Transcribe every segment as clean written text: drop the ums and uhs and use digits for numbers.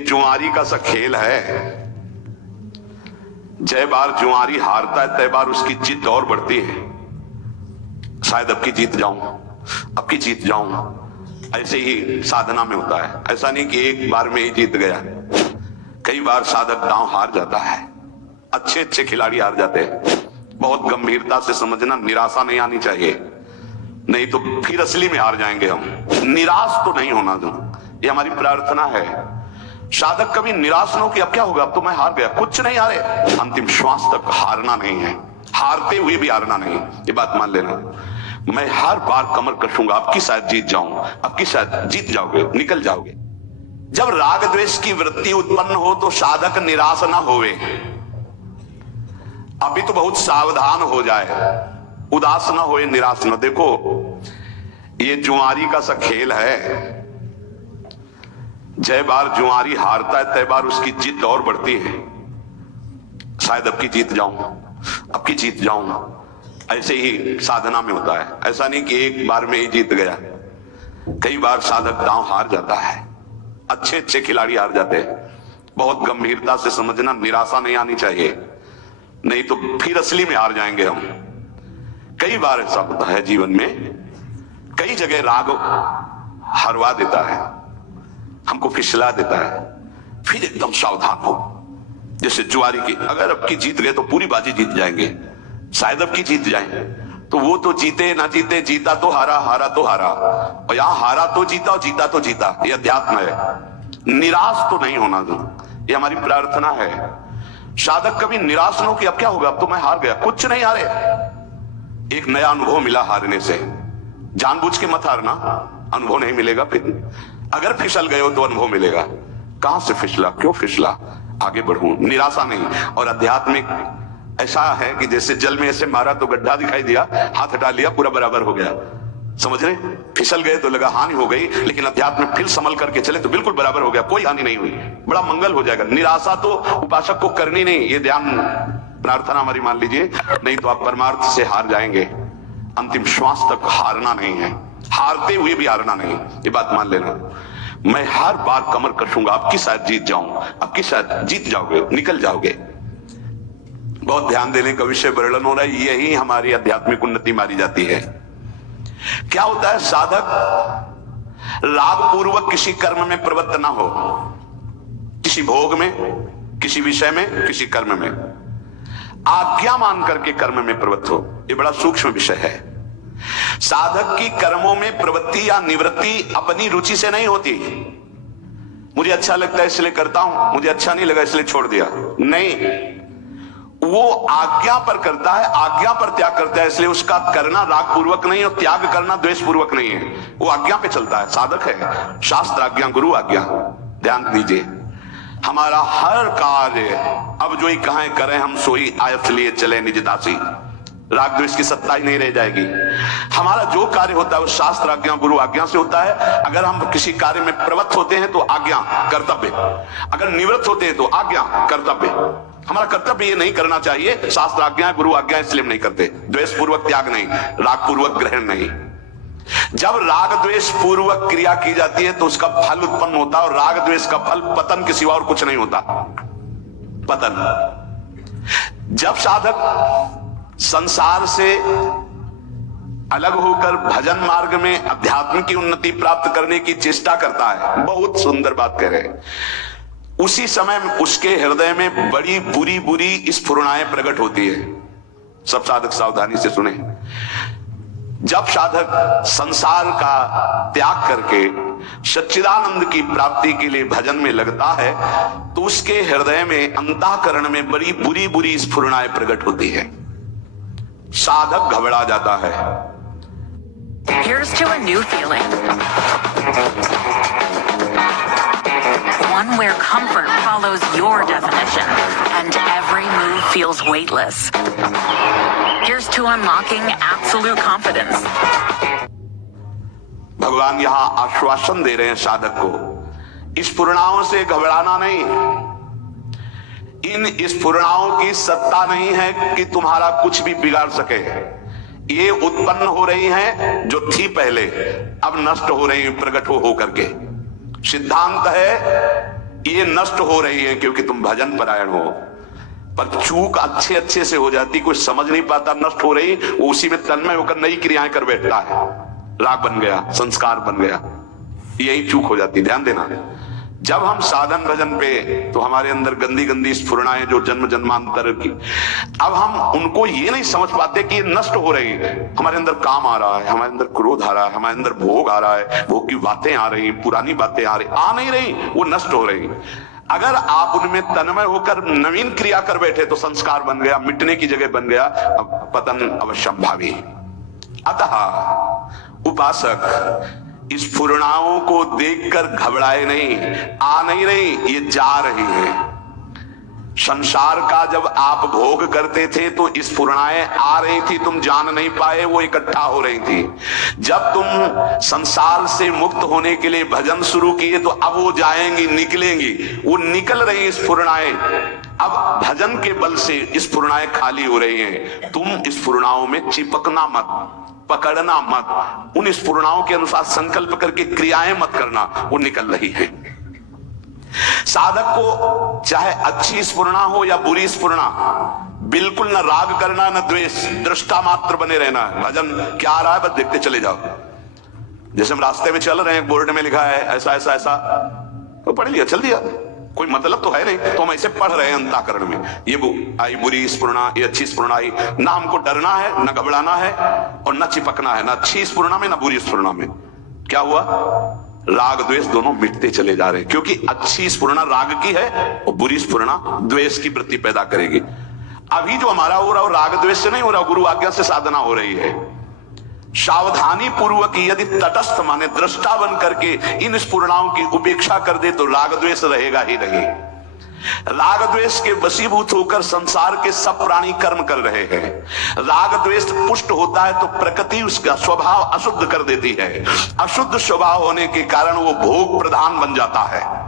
जुआरी का सा खेल है। जय बार जुआरी हारता है तय बार उसकी जिद और बढ़ती है। शायद अब की जीत जाऊं, अब की जीत जाऊं। ऐसे ही साधना में होता है। ऐसा नहीं कि एक बार में ही जीत गया, कई बार साधक दांव हार जाता है। अच्छे अच्छे खिलाड़ी हार जाते हैं। बहुत गंभीरता से समझना, निराशा नहीं आनी चाहिए, नहीं तो फिर असली में हार जाएंगे हम। निराश तो नहीं होना दूं, ये हमारी प्रार्थना है। साधक कभी निराश न हो कि अब क्या होगा, अब तो मैं हार गया। कुछ नहीं हारे, अंतिम श्वास तक हारना नहीं है, हारते हुए भी हारना नहीं, ये बात मान लेना। मैं हर बार कमर कसूंगा, अब की शायद जीत जाऊं, अब की शायद जीत जाओगे, निकल जाओगे। जब राग द्वेष की वृत्ति उत्पन्न हो तो साधक निराश ना होवे, अभी तो बहुत सावधान हो जाए, उदास ना होए, निराश ना। देखो ये जुआरी का सा खेल है। जय बार जुआरी हारता है तय बार उसकी जिद और बढ़ती है। शायद अब की जीत जाऊं, अब की जीत जाऊं। ऐसे ही साधना में होता है। ऐसा नहीं कि एक बार में ही जीत गया, कई बार साधक दांव हार जाता है। अच्छे अच्छे खिलाड़ी हार जाते हैं। बहुत गंभीरता से समझना, निराशा नहीं आनी चाहिए, नहीं तो फिर असली में हार जाएंगे हम। कई बार ऐसा होता है जीवन में, कई जगह राग हरवा देता है, हमको फिसला देता है। फिर एकदम सावधान हो। जैसे जुआरी की, अगर अब की जीत गए तो पूरी बाजी जीत जाएंगे, शायद अब की जीत जाए तो वो तो जीते ना जीते, जीता तो हारा, हारा तो हारा। और यहां हारा तो जीता और जीता तो जीता। ये अध्यात्म है। निराश तो नहीं होना दूं, ये हमारी प्रार्थना है। साधक कभी निराश न हो कि अब क्या होगा, अब तो मैं हार गया। कुछ नहीं हारे, एक नया अनुभव मिला हारने से। जानबूझ के मत हारना, अनुभव नहीं मिलेगा। फिर अगर फिसल गए हो तो अनुभव मिलेगा। कहां से फिसला, क्यों फिसला, आगे बढ़ूं, निराशा नहीं। और आध्यात्मिक ऐसा है कि जैसे जल में ऐसे मारा तो गड्ढा दिखाई दिया, हाथ हटा लिया, पूरा बराबर हो गया। समझ रहे, फिसल गए तो लगा हानि हो गई, लेकिन अध्यात्म में फिर संभल करके चले तो बिल्कुल बराबर हो गया, कोई हानि नहीं हुई, बड़ा मंगल हो जाएगा। निराशा तो उपासक को करनी नहीं, ये ध्यान प्रार्थना हमारी मान लीजिए, नहीं तो आप परमार्थ से हार जाएंगे। अंतिम श्वास तक हारना नहीं है, हारते हुए भी हारना नहीं, ये बात मान लेना। मैं हर बार कमर कसूंगा, अब की शायद जीत जाऊं, अब की शायद जीत जाओगे, निकल जाओगे। बहुत ध्यान देने का विषय वर्णन हो रहा है। यही हमारी आध्यात्मिक उन्नति मारी जाती है। क्या होता है, साधक राग पूर्वक किसी कर्म में प्रवृत्त ना हो, किसी भोग में, किसी विषय में, किसी कर्म में आज्ञा मान करके कर्म में प्रवृत्त हो। यह बड़ा सूक्ष्म विषय है। साधक की कर्मों में प्रवृत्ति या निवृत्ति अपनी रुचि से नहीं होती। मुझे अच्छा लगता है इसलिए करता हूं, मुझे अच्छा नहीं लगा इसलिए छोड़ दिया, नहीं। वो आज्ञा पर करता है, आज्ञा पर त्याग करता है, इसलिए उसका करना राग पूर्वक नहीं और त्याग करना द्वेष पूर्वक नहीं है। वो आज्ञा पे चलता है, साधक है। शास्त्र आज्ञा, गुरु आज्ञा। ध्यान दीजिए, हमारा हर कार्य अब जो ही कहें करें हम, सोई आयत लिए चले निज दासी। राग द्वेष की सत्ता ही नहीं रह जाएगी। हमारा जो कार्य होता है वो शास्त्र आज्ञा, गुरु आज्ञा से होता है। अगर हम किसी कार्य में प्रवृत्त होते हैं तो आज्ञा कर्तव्य, अगर निवृत्त होते हैं तो आज्ञा कर्तव्य। हमारा कर्तव्य ये नहीं करना चाहिए, शास्त्र आज्ञा गुरु आज्ञा इसलिए हम नहीं करते। द्वेष पूर्वक त्याग नहीं, राग पूर्वक ग्रहण नहीं। जब राग द्वेष पूर्वक क्रिया की जाती है तो उसका फल उत्पन्न होता है, और राग द्वेष का फल पतन के सिवा और कुछ नहीं होता, पतन। जब साधक संसार से अलग होकर भजन मार्ग में अध्यात्म की उन्नति प्राप्त करने की चेष्टा करता है, बहुत सुंदर बात कह रहे हैं, उसी समय उसके हृदय में बड़ी बुरी बुरी स्फुरणाएं प्रकट होती है। सब साधक सावधानी से सुने। जब साधक संसार का त्याग करके सच्चिदानंद की प्राप्ति के लिए भजन में लगता है तो उसके हृदय में, अंतःकरण में बड़ी बुरी बुरी स्फुरणाएं प्रकट होती है। साधक घबरा जाता है। Here's to a new feeling. One where comfort follows your definition and every move feels weightless. Here's to unlocking absolute confidence. भगवान यहां आश्वासन दे रहे हैं साधक को, स्फुरणाओं से घबराना नहीं। इन स्फुरणाओं की सत्ता नहीं है कि तुम्हारा कुछ भी बिगाड़ सके। ये उत्पन्न हो रही हैं जो थी पहले, अब नष्ट हो रही हैं प्रकट हो करके। सिद्धांत है ये नष्ट हो रही है क्योंकि तुम भजन परायण हो। पर चूक अच्छे अच्छे से हो जाती, कोई समझ नहीं पाता नष्ट हो रही, वो उसी में तन्मय होकर नई क्रियाएं कर बैठता है, राग बन गया, संस्कार बन गया, यही चूक हो जाती। ध्यान देना, जब हम साधन भजन पे, तो हमारे अंदर गंदी गंदी स्फुरणाएं जो जन्म जन्मांतर की, अब हम उनको ये नहीं समझ पाते कि ये नष्ट हो रही है। हमारे अंदर काम आ रहा है, हमारे अंदर क्रोध आ रहा है, हमारे अंदर भोग आ रहा है, भोग की बातें आ रही, पुरानी बातें आ नहीं रही, वो नष्ट हो रही। अगर आप उनमें तन्मय होकर नवीन क्रिया कर बैठे तो संस्कार बन गया, मिटने की जगह बन गया, पतन अवश्यंभावी। अतः उपासक इस स्फुरणाओं को देखकर घबराए नहीं, आ नहीं रही, ये जा रही है। संसार का जब आप भोग करते थे तो इस स्फुरणाएं आ रही थी, तुम जान नहीं पाए, वो इकट्ठा हो रही थी। जब तुम संसार से मुक्त होने के लिए भजन शुरू किए तो अब वो जाएंगी, निकलेंगी, वो निकल रही स्फुरणाएं। अब भजन के बल से स्फुरणाएं खाली हो रही हैं। तुम स्फुरणाओं में चिपकना मत, पकड़ना मत, उन स्फुरणाओं के अनुसार संकल्प करके क्रियाएं मत करना, वो निकल रही है। साधक को चाहे अच्छी स्फुरणा हो या बुरी स्फुरणा, बिल्कुल न राग करना न द्वेष, दृष्टा मात्र बने रहना है। भजन क्या आ रहा है बस देखते चले जाओ। जैसे हम रास्ते में चल रहे हैं, बोर्ड में लिखा है ऐसा ऐसा ऐसा, तो पढ़ लिया, चल दिया, कोई मतलब तो है नहीं, तो हम ऐसे पढ़ रहे हैं अंतःकरण में, ये आई बुरी स्फुरणा, ये अच्छी स्फुरणा आई। ना हमको डरना है, न घबराना है, और न चिपकना है, न अच्छी स्फुरणा में न बुरी स्फुरणा में। क्या हुआ? राग द्वेष दोनों मिटते चले जा रहे हैं, क्योंकि अच्छी स्फुरणा राग की है और बुरी स्फुरणा द्वेष की वृत्ति पैदा करेगी। अभी जो हमारा हो रहा है राग द्वेष से नहीं हो रहा, गुरु आज्ञा से साधना हो रही है। सावधानी पूर्वक यदि तटस्थ माने दृष्टा बन करके इन स्फुरणाओं की उपेक्षा कर दे तो राग द्वेष रहेगा ही नहीं। राग द्वेष के वशीभूत होकर संसार के सब प्राणी कर्म कर रहे हैं। राग द्वेष पुष्ट होता है तो प्रकृति उसका स्वभाव अशुद्ध कर देती है। अशुद्ध स्वभाव होने के कारण वो भोग प्रधान बन जाता है।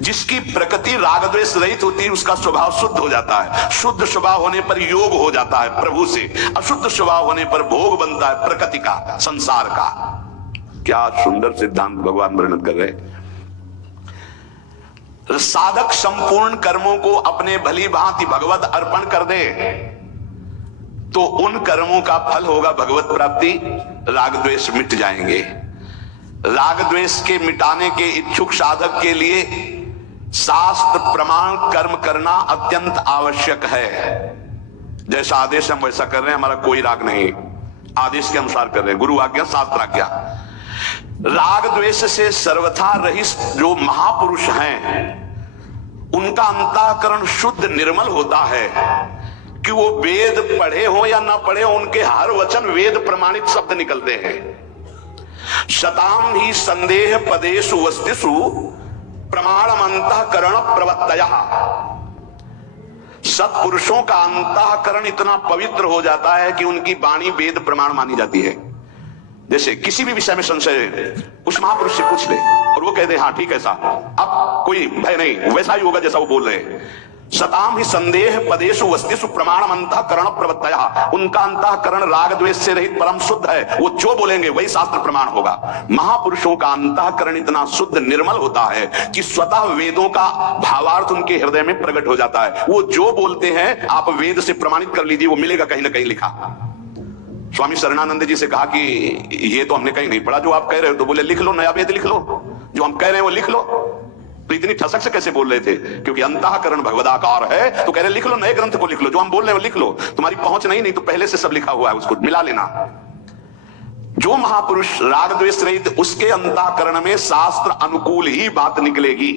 जिसकी प्रकृति राग द्वेष रहित होती है उसका स्वभाव शुद्ध हो जाता है। शुद्ध स्वभाव होने पर योग हो जाता है प्रभु से, अशुद्ध स्वभाव होने पर भोग बनता है प्रकृति का, संसार का। क्या सुंदर सिद्धांत भगवान वर्णन कर रहे हैं। साधक संपूर्ण कर्मों को अपने भली भांति भगवत अर्पण कर दे तो उन कर्मों का फल होगा भगवत प्राप्ति, राग द्वेष मिट जाएंगे। राग द्वेष के मिटाने के इच्छुक साधक के लिए शास्त्र प्रमाण कर्म करना अत्यंत आवश्यक है। जैसा आदेश हम वैसा कर रहे हैं, हमारा कोई राग नहीं, आदेश के अनुसार कर रहे हैं, गुरु आज्ञा शास्त्र आज्ञा। राग द्वेष से सर्वथा रहित जो महापुरुष हैं उनका अंतःकरण शुद्ध निर्मल होता है कि वो वेद पढ़े हो या ना पढ़े हो, उनके हर वचन वेद प्रमाणित शब्द निकलते हैं। शताम ही संदेह पदेषु वस्तिषु प्रमाणम अंतःकरण प्रवत्तयः। सत्पुरुषों का अंतःकरण इतना पवित्र हो जाता है कि उनकी वाणी वेद प्रमाण मानी जाती है। जैसे किसी भी विषय में संशय उस महापुरुष से पूछ ले और वो कह दे हाँ ठीक है साहब, अब कोई भय नहीं, वैसा ही होगा जैसा वो बोल रहे हैं। शताम ही संदेह पदेषु वस्तिषु प्रमाणम अंतःकरण प्रवत्तयः। उनका अंतःकरण राग द्वेष से रहित परम शुद्ध है, वो जो बोलेंगे वही शास्त्र प्रमाण होगा। महापुरुषों का अंतःकरण इतना शुद्ध निर्मल होता है कि स्वतः वेदों का भावार्थ उनके हृदय में प्रकट हो जाता है। वो जो बोलते हैं आप वेद से प्रमाणित कर लीजिए, वो मिलेगा कहीं ना कहीं लिखा। स्वामी शरणानंद जी से कहा कि ये तो हमने कहीं नहीं पढ़ा जो आप कह रहे हो, तो बोले लिख लो, नया वेद लिख लो, जो हम कह रहे हैं वो लिख लो। तो इतनी ठसक से कैसे बोल रहे थे? क्योंकि अंतःकरण भगवदाकार है, तो कह रहे लिख लो, नए ग्रंथ को लिख लो, जो हम बोल रहे हैं वो लिख लो। तुम्हारी पहुंच नहीं तो पहले से सब लिखा हुआ है, उसको मिला लेना। जो महापुरुष राग द्वेष रहित, उसके अंतःकरण में शास्त्र अनुकूल ही बात निकलेगी।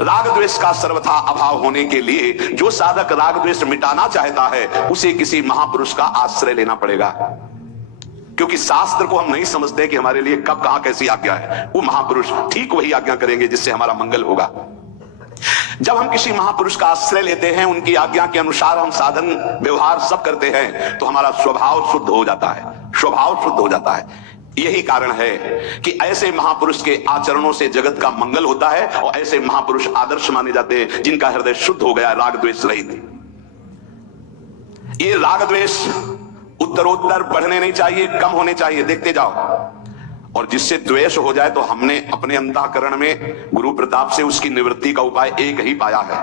राग द्वेष का सर्वथा अभाव होने के लिए जो साधक राग द्वेष मिटाना चाहता है उसे किसी महापुरुष का आश्रय लेना पड़ेगा, क्योंकि शास्त्र को हम नहीं समझते कि हमारे लिए कब कहां कैसी आज्ञा है। वो महापुरुष ठीक वही आज्ञा करेंगे जिससे हमारा मंगल होगा। जब हम किसी महापुरुष का आश्रय लेते हैं, उनकी आज्ञा के अनुसार हम साधन व्यवहार सब करते हैं, तो हमारा स्वभाव शुद्ध हो जाता है, स्वभाव शुद्ध हो जाता है। यही कारण है कि ऐसे महापुरुष के आचरणों से जगत का मंगल होता है और ऐसे महापुरुष आदर्श माने जाते हैं जिनका हृदय शुद्ध हो गया, राग द्वेष रहित। ये राग द्वेष उत्तरोत्तर बढ़ने नहीं चाहिए, कम होने चाहिए, देखते जाओ। और जिससे द्वेष हो जाए तो हमने अपने अंतःकरण में गुरु प्रताप से उसकी निवृत्ति का उपाय एक ही पाया है,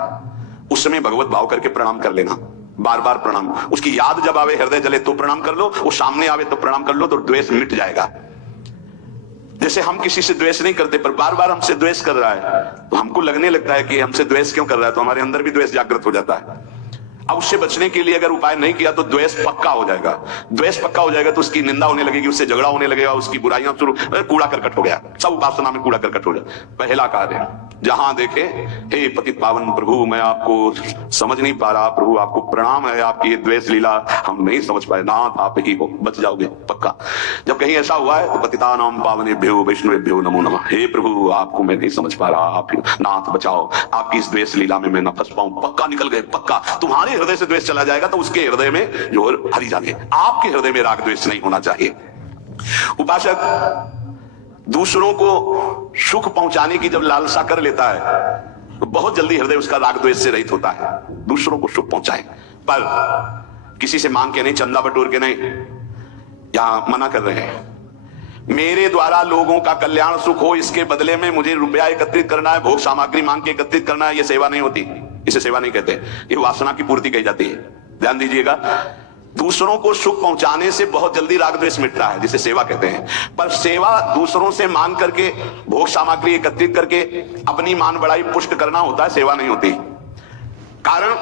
उसमें भगवत भाव करके प्रणाम कर लेना, बार बार प्रणाम। उसकी याद जब आवे, हृदय जले तो प्रणाम कर लो, वो सामने आवे तो प्रणाम कर लो, तो द्वेष मिट जाएगा। जैसे हम किसी से द्वेष नहीं करते पर बार बार हमसे द्वेष कर रहा है तो हमको लगने लगता है कि हमसे द्वेष क्यों कर रहा है, तो हमारे अंदर भी द्वेष जागृत हो जाता है। अब उससे बचने के लिए अगर उपाय नहीं किया तो द्वेष पक्का हो जाएगा। द्वेष पक्का हो जाएगा तो उसकी निंदा होने लगेगी, उससे झगड़ा होने लगेगा, उसकी बुराइयां शुरू, कूड़ा करकट हो गया, सब उपासना में कूड़ा करकट हो गया। पहला कार्य, जहां देखे हे पतित पावन प्रभु, मैं आपको समझ नहीं पा रहा, प्रभु आपको प्रणाम है, आपकी ये द्वेष लीला हम नहीं समझ पाए, नाथ आप ही हो, बच जाओगे पक्का। जब कहीं ऐसा हुआ है तो पतितानां पावनेभ्यो वैष्णवेभ्यो नमो नमः, हे प्रभु आपको मैं नहीं समझ पा रहा, आप नाथ बचाओ, आपकी इस द्वेष लीला में मैं न फंस पाऊं, पक्का निकल गए, पक्का। तुम्हारे हृदय से द्वेष चला जाएगा तो उसके हृदय में जो हरि जाने, आपके हृदय में राग द्वेष नहीं होना चाहिए। उपासक दूसरों को सुख पहुंचाने की जब लालसा कर लेता है तो बहुत जल्दी हृदय उसका राग द्वेष से रहित होता है। दूसरों को सुख पहुंचाए पर किसी से मांग के नहीं, चंदा बटोर के नहीं, यहां मना कर रहे हैं। मेरे द्वारा लोगों का कल्याण सुख हो, इसके बदले में मुझे रुपया एकत्रित करना है, भोग सामग्री मांग के एकत्रित करना है, यह सेवा नहीं होती, इसे सेवा नहीं कहते, ये वासना की पूर्ति कही जाती है। ध्यान दीजिएगा, दूसरों को सुख पहुंचाने से बहुत जल्दी राग द्वेष मिटता है, जिसे सेवा कहते हैं। पर सेवा दूसरों से मांग करके, भोग सामग्री एकत्रित करके अपनी मान बढ़ाई पुष्ट करना होता है, सेवा नहीं होती। कारण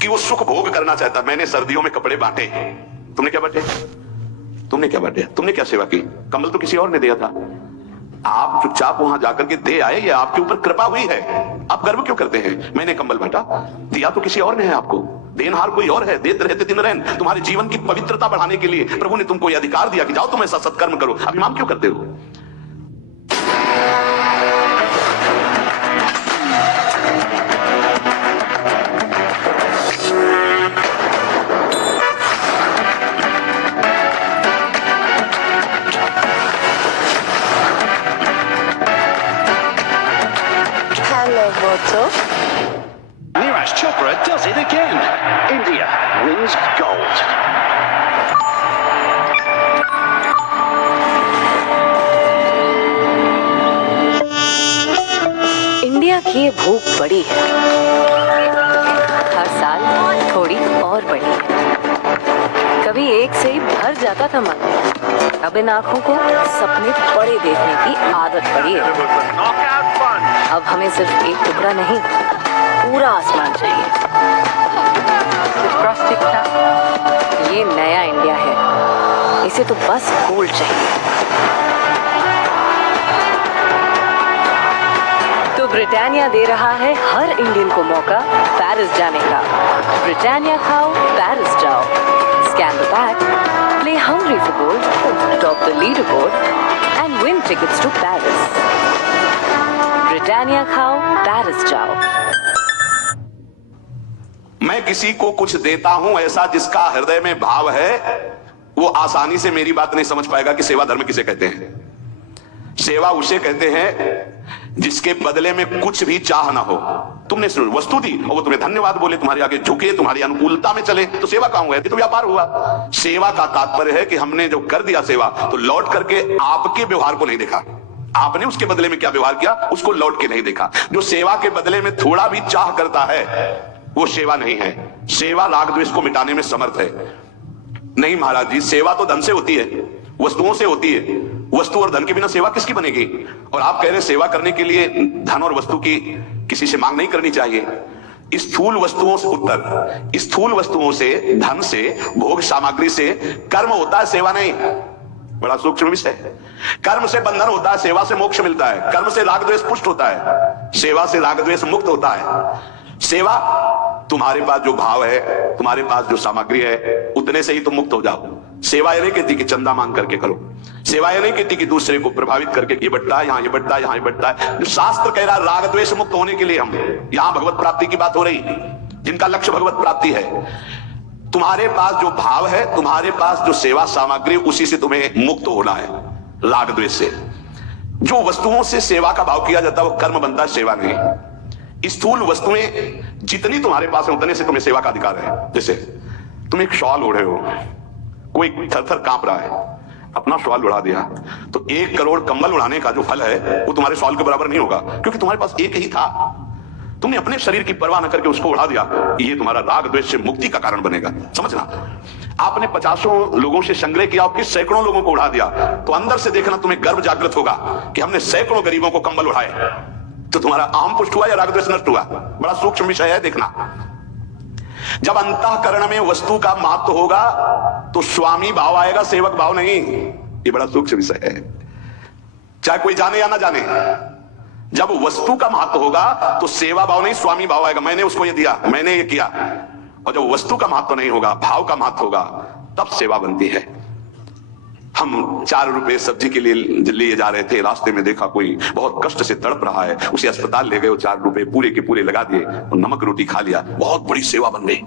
कि वो सुख भोग करना चाहता। मैंने सर्दियों में कपड़े बांटे, तुमने क्या बांटे? तुमने क्या बांटे? तुमने क्या सेवा की? कंबल तो किसी और ने दिया था, आप चुपचाप वहां जाकर के दे आए, ये आपके ऊपर कृपा हुई है, आप गर्व क्यों करते हैं? मैंने कंबल बांटा, दिया तो किसी और ने है, आपको देनहार कोई और है, देते रहते दिन रहन। तुम्हारे जीवन की पवित्रता बढ़ाने के लिए प्रभु ने तुमको यह अधिकार दिया कि जाओ तुम ऐसा सत्कर्म करो, अभिमान क्यों करते हो? Neeraj Chopra does it again. India wins gold. India की ये भूख बड़ी है, हर साल थोड़ी और बड़ी है। कभी एक से ही भर जाता था मन, अब इन आंखों को सपने बड़े देखने की आदत पड़ी है। अब हमें सिर्फ एक टुकड़ा नहीं, पूरा आसमान चाहिए। ये नया इंडिया है, इसे तो बस गोल्ड चाहिए। तो ब्रिटानिया दे रहा है हर इंडियन को मौका पेरिस जाने का। ब्रिटानिया खाओ, पेरिस जाओ। Scan the bag, play hungry for gold, top the leaderboard and win tickets to Paris. Britannia खाओ, पेरिस जाओ। मैं किसी को कुछ देता हूं ऐसा जिसका हृदय में भाव है, वो आसानी से मेरी बात नहीं समझ पाएगा कि सेवा धर्म किसे कहते हैं। सेवा उसे कहते हैं जिसके बदले में कुछ भी चाह ना हो। तुमने वस्तु दी और वो तुम्हें धन्यवाद बोले, तुम्हारे आगे झुके, तुम्हारी अनुकूलता में चले, तो सेवा कहां हुआ? ये तो व्यापार हुआ। सेवा का तात्पर्य है कि हमने जो कर दिया सेवा, तो लौट करके आपके व्यवहार को नहीं देखा, आपने उसके बदले में क्या व्यवहार किया उसको लौट के नहीं देखा। जो सेवा के बदले में थोड़ा भी चाह करता है वो सेवा नहीं है। सेवा राग द्वेष को मिटाने में समर्थ है। नहीं महाराज जी, सेवा तो धन से होती है, वस्तुओं से होती है। वस्तु और धन के बिना सेवा किसकी बनेगी? और आप कह रहे सेवा करने के लिए धन और वस्तु की किसी से मांग नहीं करनी चाहिए। स्थूल वस्तुओं से उत्तर, स्थूल वस्तुओं से, धन से, भोग सामग्री से कर्म होता है, सेवा नहीं। बड़ा सूक्ष्म विषय है। कर्म से बंधन होता है, सेवा से मोक्ष मिलता है। कर्म से राग द्वेष पुष्ट होता है, सेवा से राग द्वेष मुक्त होता है। सेवा, तुम्हारे पास जो भाव है, तुम्हारे पास जो सामग्री है, उतने से ही तुम मुक्त हो जाओ। सेवा ये नहीं कहती कि चंदा मांग करके करो। सेवा ये नहीं कहती कि दूसरे को प्रभावित करके ये बढ़ता है, यहाँ ये बढ़ता है, यहाँ ये बढ़ता है। जो शास्त्र कह रहा है राग द्वेष मुक्त होने के लिए, हम यहाँ भगवत प्राप्ति की बात हो रही, जिनका लक्ष्य भगवत प्राप्ति है। तुम्हारे पास जो भाव है, तुम्हारे पास जो सेवा सामग्री, उसी से तुम्हें मुक्त होना है राग द्वेष से। जो वस्तुओं से सेवा का भाव किया जाता है वो कर्म बनता है, सेवा नहीं। स्थूल वस्तुएं जितनी तुम्हारे पास है उतने से तुम्हें सेवा का अधिकार है। जैसे तुम एक शॉल ओढ़े हो, कोई थर थर कांप रहा है, अपना सवाल उड़ा दिया, तो 1 करोड़ कंबल उड़ाने का जो फल है वो तुम्हारे सवाल के बराबर नहीं होगा, क्योंकि तुम्हारे पास एक ही था। तुमने अपने शरीर की परवाह न करके उसको उड़ा दिया। ये तुम्हारा राग द्वेष से मुक्ति का कारण बनेगा। समझना, आपने 50 लोगों से संग्रह किया, आपके सैकड़ों लोगों को उड़ा दिया, तो अंदर से देखना तुम्हें गर्व जागृत होगा कि हमने सैकड़ों गरीबों को कंबल उड़ाए। तो तुम्हारा आम पुष्ट हुआ या राग द्वेष नष्ट हुआ? बड़ा सूक्ष्म विषय है, देखना। जब अंतःकरण में वस्तु का महत्व होगा तो स्वामी भाव आएगा, सेवक भाव नहीं। ये बड़ा सूक्ष्म विषय है, चाहे कोई जाने या ना जाने। जब वस्तु का महत्व होगा तो सेवा भाव नहीं, स्वामी भाव आएगा। मैंने उसको ये दिया, मैंने ये किया। और जब वस्तु का महत्व नहीं होगा, भाव का महत्व होगा, तब सेवा बनती है। हम 4 रुपए सब्जी के लिए जा रहे थे, रास्ते में देखा कोई बहुत कष्ट से तड़प रहा है, उसे अस्पताल ले गए, 4 रुपए पूरे के पूरे लगा दिए और नमक रोटी खा लिया, बहुत बड़ी सेवा बन गई।